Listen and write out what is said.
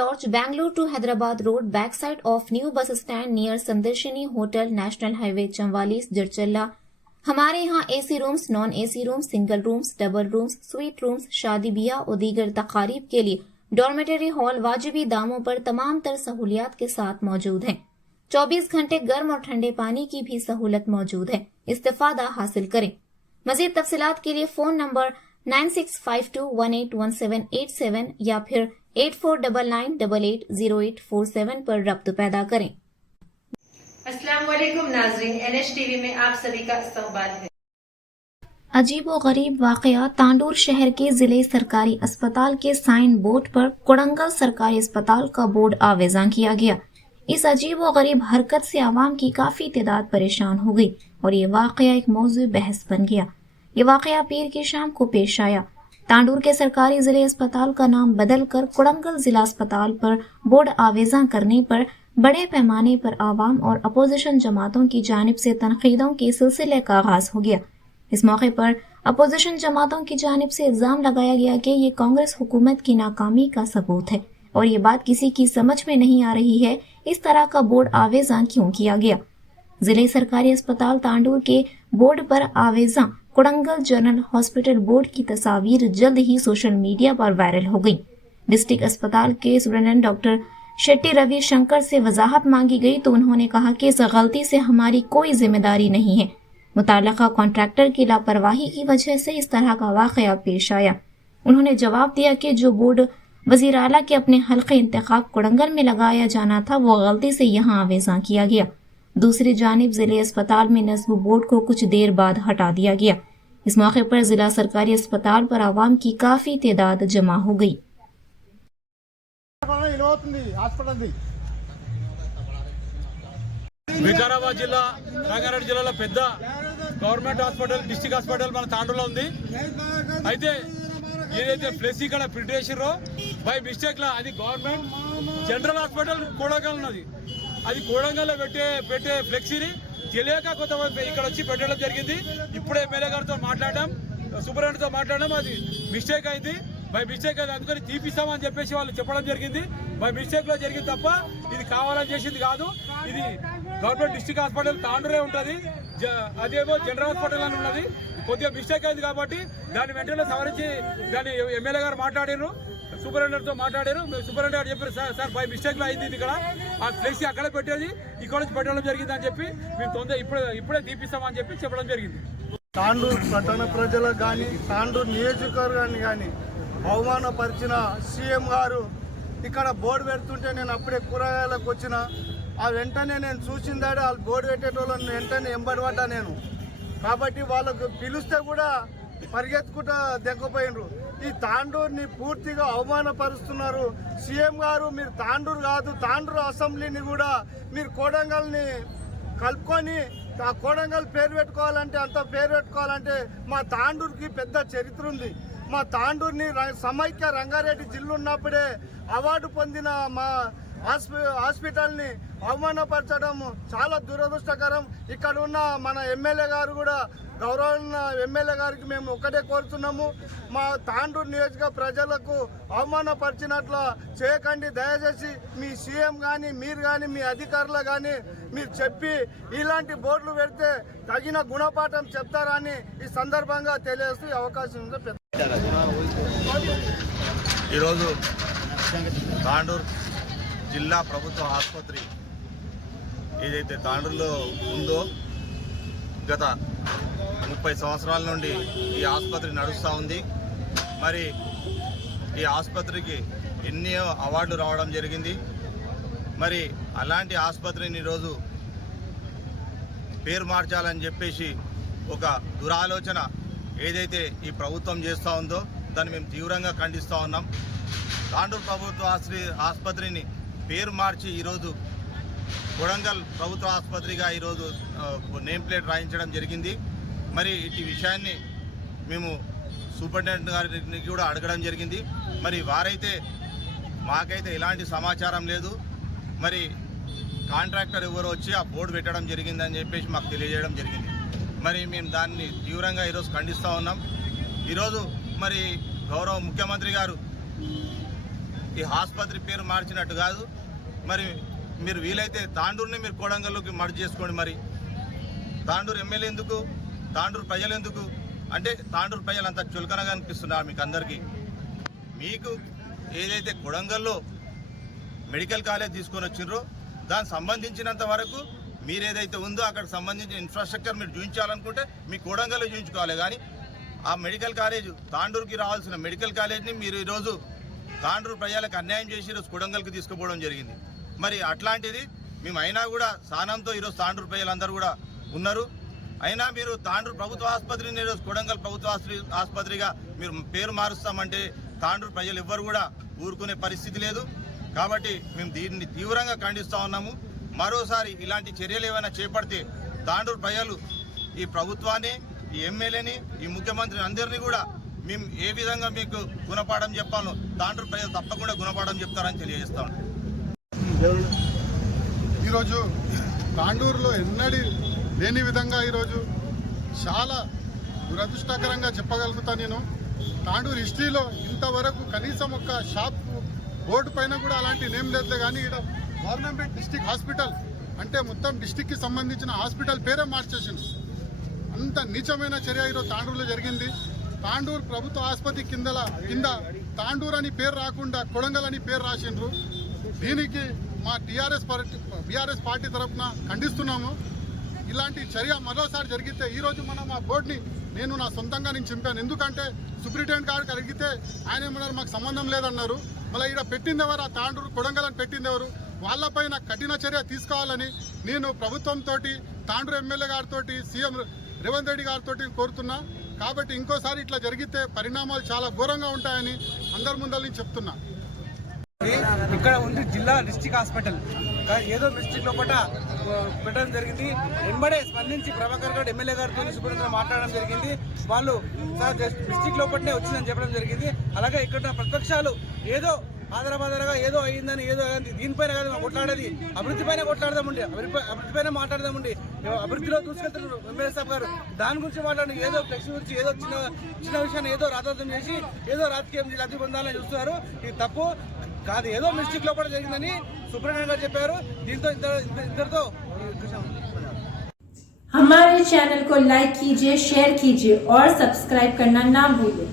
Lodge, Bangalore to Hyderabad Road, backside of new bus stand near Sandarshini Hotel, National Highway, Chamwalis, Jirchalla। हमारे यहाँ AC rooms, non AC rooms, single rooms, double rooms, sweet rooms, शादी ब्याह और दीगर तकारीब के लिए dormitory hall वाजिबी दामों पर तमाम तर सहूलियात के साथ मौजूद हैं। 24 घंटे गर्म और ठंडे पानी की भी सहूलत मौजूद है। इस्तिफादा हासिल करें। मजीद तफसीलात के लिए फोन नंबर 9652181787 या फिर 8499880847 पर रब्त पैदा करें। अस्सलाम वालेकुम नाज़रीन, NH-TV में आप सभी का इस्तकबाल है। अजीब व गरीब वाकया तांडूर शहर के जिले सरकारी अस्पताल के साइन बोर्ड पर कोड़ंगल सरकारी अस्पताल का बोर्ड आवेजा किया गया। इस अजीब व गरीब हरकत से आवाम की काफी तादाद परेशान हो गई और ये वाकया एक मौजू बहस बन गया। ये वाकया पीर की शाम को पेश आया। तांडूर के सरकारी जिले अस्पताल का नाम बदलकर कोड़ंगल जिला अस्पताल पर बोर्ड आवेजा करने पर बड़े पैमाने पर आवाम और अपोजिशन जमातों की जानिब से तनकीदों के सिलसिले का आगाज हो गया। इस मौके पर अपोजिशन जमातों की जानिब से इल्जाम लगाया गया कि ये कांग्रेस हुकूमत की नाकामी का सबूत है और ये बात किसी की समझ में नहीं आ रही है इस तरह का बोर्ड आवेजा क्यों किया गया। जिले सरकारी अस्पताल तांडूर के बोर्ड पर आवेजा कोड़ंगल जनरल हॉस्पिटल बोर्ड की तस्वीर जल्द ही सोशल मीडिया पर वायरल हो गई। डिस्ट्रिक्ट अस्पताल के सुपरिटेंडेंट डॉक्टर शेट्टी रवि शंकर से वजाहत मांगी गई तो उन्होंने कहा कि इस गलती से हमारी कोई जिम्मेदारी नहीं है। मुताल्लिका कॉन्ट्रैक्टर की लापरवाही की वजह से इस तरह का वाकया पेश आया। उन्होंने जवाब दिया कि जो बोर्ड वजीर आला के अपने हल्के इंतखाब कोड़ंगल में लगाया जाना था वो गलती से यहाँ आवेजा किया गया। दूसरी जानिब जिले अस्पताल में नस्ब बोर्ड को कुछ देर बाद हटा दिया गया। इस मौके पर जिला सरकारी अस्पताल पर आवाम की काफी तादाद जमा हो गई। వికారాబాద్ జిల్లా రంగారెడ్డి జిల్లాలో పెద్ద గవర్నమెంట్ హాస్పిటల్ డిస్ట్రిక్ట్ హాస్పిటల్ మన తాండూరులో ఉంది. అయితే ఏదైతే ప్లేస్ ఇక్కడ ప్రింట్ చేసిర్రో బై మిస్టేక్ లా అది గవర్నమెంట్ జనరల్ హాస్పిటల్ కోడంగల్ ఉన్నది. అది కోడంగల్లో పెట్టే ఫ్లెక్సీని తెలియక కొంతమంది ఇక్కడ వచ్చి పెట్టడం జరిగింది. ఇప్పుడే ఎమ్మెల్యే గారితో మాట్లాడడం, సూపరింటెండెంట్తో మాట్లాడడం, అది మిస్టేక్ అయింది. బై మిస్టేక్ అది అందుకని తీపిస్తామని చెప్పేసి వాళ్ళు చెప్పడం జరిగింది. బై మిస్టేక్ లో జరిగింది తప్ప ఇది కావాలని చేసింది కాదు. ఇది గవర్నమెంట్ డిస్ట్రిక్ట్ హాస్పిటల్ తాండూరే ఉంటుంది, అదేమో జనరల్ హాస్పిటల్ అని ఉన్నది. కొద్దిగా మిస్టేక్ అయింది కాబట్టి దాన్ని వెంటనే సవరించి దాన్ని ఎమ్మెల్యే గారు మాట్లాడారు, సూపరింటెండెంట్తో మాట్లాడారు. సూపరింటెండెంట్ చెప్పారు సార్ బై మిస్టేక్ లో అయింది, ఇది ఇక్కడ ఆ ఫ్లెక్సీ అక్కడే పెట్టేది ఇక్కడ నుంచి పెట్టడం జరిగింది అని చెప్పి మేము ఇప్పుడే తీపిస్తామని చెప్పి చెప్పడం జరిగింది. తాండూరు పట్టణ ప్రజలకు కానీ తాండూరు నియోజకవర్గాన్ని కానీ అవమానపరిచిన సీఎం గారు ఇక్కడ బోర్డు పెడుతుంటే నేను అప్పుడే కూరగాయలకు వచ్చిన ఆ వెంటనే నేను చూసిందాడే వాళ్ళు బోర్డు పెట్టేటోళ్ళని వెంటనే ఎంబడిపడ్డా నేను. కాబట్టి వాళ్ళకు పిలిస్తే కూడా పరిగెత్తుకుంటా దెగ్గపోయినరు. ఈ తాండూరుని పూర్తిగా అవమానపరుస్తున్నారు. సీఎం గారు మీరు తాండూరు కాదు, తాండూరు అసెంబ్లీని కూడా మీరు కోడంగల్ని కలుపుకొని ఆ కోడంగల్ పేరు పెట్టుకోవాలంటే అంత పేరు పెట్టుకోవాలంటే మా తాండూరుకి పెద్ద చరిత్ర ఉంది. మా తాండూరుని సమైక్య రంగారెడ్డి జిల్లా ఉన్నప్పుడే అవార్డు పొందిన మా హాస్పిటల్ని అవమానపరచడం చాలా దురదృష్టకరం. ఇక్కడ ఉన్న మన ఎమ్మెల్యే గారు కూడా గౌరవ ఎమ్మెల్యే గారికి మేము ఒక్కటే కోరుతున్నాము, మా తాండూరు నియోజక ప్రజలకు అవమానపరిచినట్ల చేయకండి. దయచేసి మీ సీఎం కానీ మీరు కానీ మీ అధికారులు కానీ మీరు చెప్పి ఇలాంటి బోర్డులు పెడితే తగిన గుణపాఠం చెప్తారని ఈ సందర్భంగా తెలియజేస్తూ అవకాశం ఉంది. ఈరోజు తాండూరు జిల్లా ప్రభుత్వ ఆసుపత్రి ఏదైతే తాండూరులో ఉందో గత 30 సంవత్సరాల నుండి ఈ ఆసుపత్రి నడుస్తూ ఉంది. మరి ఈ ఆసుపత్రికి ఎన్నో అవార్డులు రావడం జరిగింది. మరి అలాంటి ఆసుపత్రిని ఈరోజు పేరు మార్చాలని చెప్పేసి ఒక దురాలోచన ఏదైతే ఈ ప్రభుత్వం చేస్తూ ఉందో దాన్ని మేము తీవ్రంగా ఖండిస్తూ ఉన్నాం. తాండూరు ప్రభుత్వ ఆసుపత్రిని పేరు మార్చి ఈరోజు కొడంగల్ ప్రభుత్వ ఆసుపత్రిగా ఈరోజు నేమ్ ప్లేట్ రాయించడం జరిగింది. మరి ఈ విషయాన్ని మేము సూపరింటెండెంట్ గారికి కూడా అడగడం జరిగింది. మరి వారైతే మాకైతే ఎలాంటి సమాచారం లేదు, మరి కాంట్రాక్టర్ ఎవరు వచ్చి ఆ బోర్డు పెట్టడం జరిగిందని చెప్పేసి మాకు తెలియజేయడం జరిగింది. మరి మేము దాన్ని తీవ్రంగా ఈరోజు ఖండిస్తూ ఉన్నాం. ఈరోజు మరి గౌరవ ముఖ్యమంత్రి గారు ఈ ఆసుపత్రి పేరు మార్చినట్టు కాదు. మరి మీరు వీలైతే తాండూరుని మీరు కొడంగల్లోకి మర్జ్ చేసుకోండి. మరి తాండూరు ఎమ్మెల్యే ఎందుకు, తాండూరు ప్రజలు ఎందుకు అంటే తాండూరు ప్రజలు అంతా చులకనగా అనిపిస్తున్నారు మీకు అందరికీ. మీకు ఏదైతే కొడంగల్లో మెడికల్ కాలేజ్ తీసుకొని వచ్చిండ్రో దానికి సంబంధించినంత వరకు మీరు ఏదైతే ఉందో అక్కడ సంబంధించిన ఇన్ఫ్రాస్ట్రక్చర్ మీరు చూపించాలనుకుంటే మీ కొడంగల్లో చూపించుకోవాలి. కానీ ఆ మెడికల్ కాలేజ్ తాండూరుకి రావాల్సిన మెడికల్ కాలేజ్ని మీరు ఈరోజు తాండూరు ప్రజలకు అన్యాయం చేసి ఈరోజు కొడంగల్కి తీసుకుపోవడం జరిగింది. మరి అట్లాంటిది మేము అయినా కూడా స్థానంతో ఈరోజు తాండూరు ప్రజలందరూ కూడా ఉన్నారు. అయినా మీరు తాండూరు ప్రభుత్వ ఆసుపత్రిని ఈరోజు కొడంగల్ ప్రభుత్వ ఆసుపత్రిగా మీరు పేరు మారుస్తామంటే తాండూరు ప్రజలు ఎవ్వరు కూడా ఊరుకునే పరిస్థితి లేదు. కాబట్టి మేము దీన్ని తీవ్రంగా ఖండిస్తూ ఉన్నాము. మరోసారి ఇలాంటి చర్యలు ఏమైనా చేపడితే తాండూరు ప్రజలు ఈ ప్రభుత్వాన్ని, ఈ ఎమ్మెల్యేని, ఈ ముఖ్యమంత్రిని అందరినీ కూడా మేము ఏ విధంగా మీకు గుణపాఠం చెప్పాలో తాండూరు ప్రజలు తప్పకుండా గుణపాఠం చెప్తారని తెలియజేస్తాం. ఈరోజు తాండూరులో ఎన్నడీ లేని విధంగా ఈరోజు చాలా దురదృష్టకరంగా చెప్పగలుగుతా. నేను తాండూరు హిస్టరీలో ఇంతవరకు కనీసం ఒక షాప్ బోర్డు పైన కూడా అలాంటి నేమ్ లేదు. కానీ ఇక్కడ గవర్నమెంట్ డిస్టిక్ హాస్పిటల్ అంటే మొత్తం డిస్టిక్కి సంబంధించిన హాస్పిటల్ పేరే మార్చేసింది. అంత నీచమైన చర్య ఈరోజు తాండూరులో జరిగింది. తాండూరు ప్రభుత్వ ఆసుపత్రి కింద తాండూరు అని పేరు రాకుండా కొడంగల్ అని పేరు రాసిండ్రు. దీనికి మా బీఆర్ఎస్ పార్టీ తరఫున ఖండిస్తున్నాము. ఇలాంటి చర్య మరోసారి జరిగితే ఈరోజు మనం ఆ బోర్డుని నా సొంతంగా చింపాను. ఎందుకంటే సూపరింటెండెంట్ గారికి అడిగితే ఆయన ఏమన్నారు, మాకు సంబంధం లేదన్నారు. మళ్ళీ ఇక్కడ పెట్టింది ఎవరు, ఆ తాండూరు కొడంగల్ అని పెట్టింది ఎవరు, వాళ్ళపైన కఠిన చర్య తీసుకోవాలని నేను ప్రభుత్వంతో, తాండూరు ఎమ్మెల్యే గారితో, సీఎం రేవంత్ రెడ్డి గారితో కోరుతున్నా. కాబట్టి ఇంకోసారి ఇట్లా జరిగితే పరిణామాలు చాలా ఘోరంగా ఉంటాయని అందరి ముందర నేను చెప్తున్నా. ఇక్కడ ఉంది జిల్లా డిస్టిక్ హాస్పిటల్, ఏదో డిస్టిక్ లోపల పెట్టడం జరిగింది. వెంబడే స్పందించి ప్రభాకర్ గారు ఎమ్మెల్యే గారితో సూపరింటెండెంట్ మాట్లాడడం జరిగింది. వాళ్ళు డిస్టిక్ లోపలనే వచ్చిందని చెప్పడం జరిగింది. అలాగే ఇక్కడ ప్రతిపక్షాలు ఏదో ఆదరబాదరగా ఏదో అయిందని ఏదో అయింది, దీనిపైన కాదు మనం కొట్లాడేది, అభివృద్ధి పైన కొట్లాడదామండి, అభివృద్ధి పైన మాట్లాడదామండి. అభివృద్ధిలో దూసుకెళ్తున్నారు ఎమ్మెల్యే సాబ్ గారు, దాని గురించి మాట్లాడి ఏదో ఫ్లెక్స్ గురించి ఏదో చిన్న విషయాన్ని ఏదో రాజార్థం చేసి ఏదో రాజకీయం లబ్ధి పొందాలని చూస్తున్నారు. ఇది తప్పు కాదు, ఏదో మిస్టేక్ లోపల జరిగిందని సూపరింటెండెంట్ గారు చెప్పారు. దీంతో ఇద్దరితో हमारे चैनल को लाइक कीजिए, शेयर कीजिए और सब्सक्राइब करना ना भूलिए।